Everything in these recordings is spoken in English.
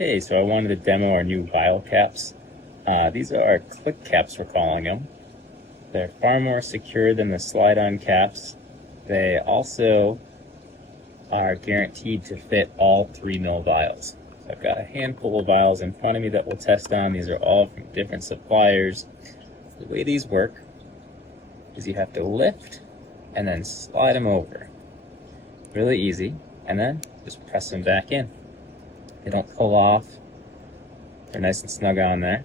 Hey, so I wanted to demo our new vial caps. These are our click caps, we're calling them. They're far more secure than the slide-on caps. They also are guaranteed to fit all 3ml vials. So I've got a handful of vials in front of me that we'll test on. These are all from different suppliers. The way these work is you have to lift and then slide them over. Really easy. And then just press them back in. They don't pull off. They're nice and snug on there.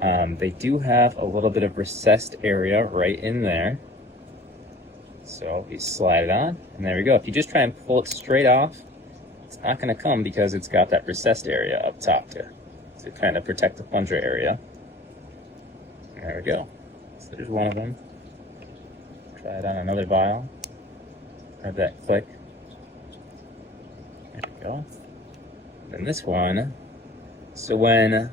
They do have a little bit of recessed area right in there. So you slide it on, and there we go. If you just try and pull it straight off, it's not going to come because it's got that recessed area up top to kind of protect the plunger area. There we go. So there's one of them. Try it on another vial. Have that click. There we go. And this one, so when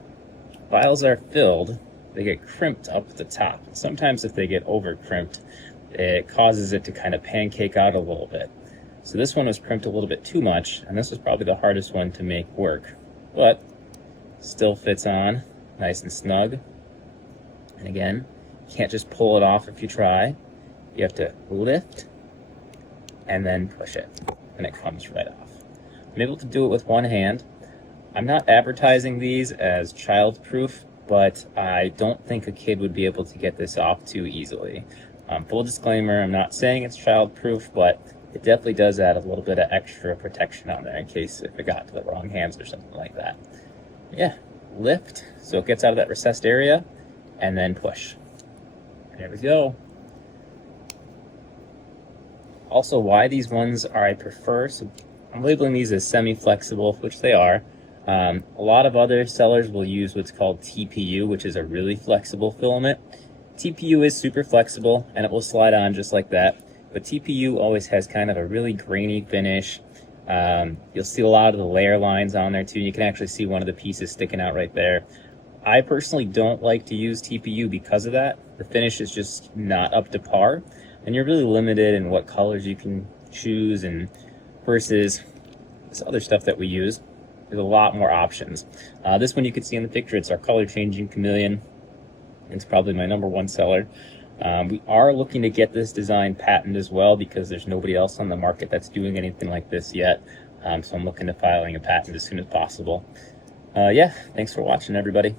vials are filled, they get crimped up at the top. Sometimes if they get over crimped, it causes it to kind of pancake out a little bit. So this one was crimped a little bit too much, and this was probably the hardest one to make work. But still fits on, nice and snug. And again, you can't just pull it off if you try. You have to lift and then push it, and it comes right off. I'm able to do it with one hand. I'm not advertising these as child-proof, but I don't think a kid would be able to get this off too easily. Full disclaimer, I'm not saying it's child-proof, but it definitely does add a little bit of extra protection on there in case if it got to the wrong hands or something like that. Yeah, lift so it gets out of that recessed area, and then push. There we go. Also, why these ones are I prefer, so I'm labeling these as semi-flexible, which they are. A lot of other sellers will use what's called TPU, which is a really flexible filament. TPU is super flexible, and it will slide on just like that. But TPU always has kind of a really grainy finish. You'll see a lot of the layer lines on there too. You can actually see one of the pieces sticking out right there. I personally don't like to use TPU because of that. The finish is just not up to par, and you're really limited in what colors you can choose, and versus this other stuff that we use, there's a lot more options. This one you can see in the picture, it's our color changing chameleon. It's probably my #1 seller. We are looking to get this design patented as well because there's nobody else on the market that's doing anything like this yet. So I'm looking to filing a patent as soon as possible. Yeah, thanks for watching, everybody.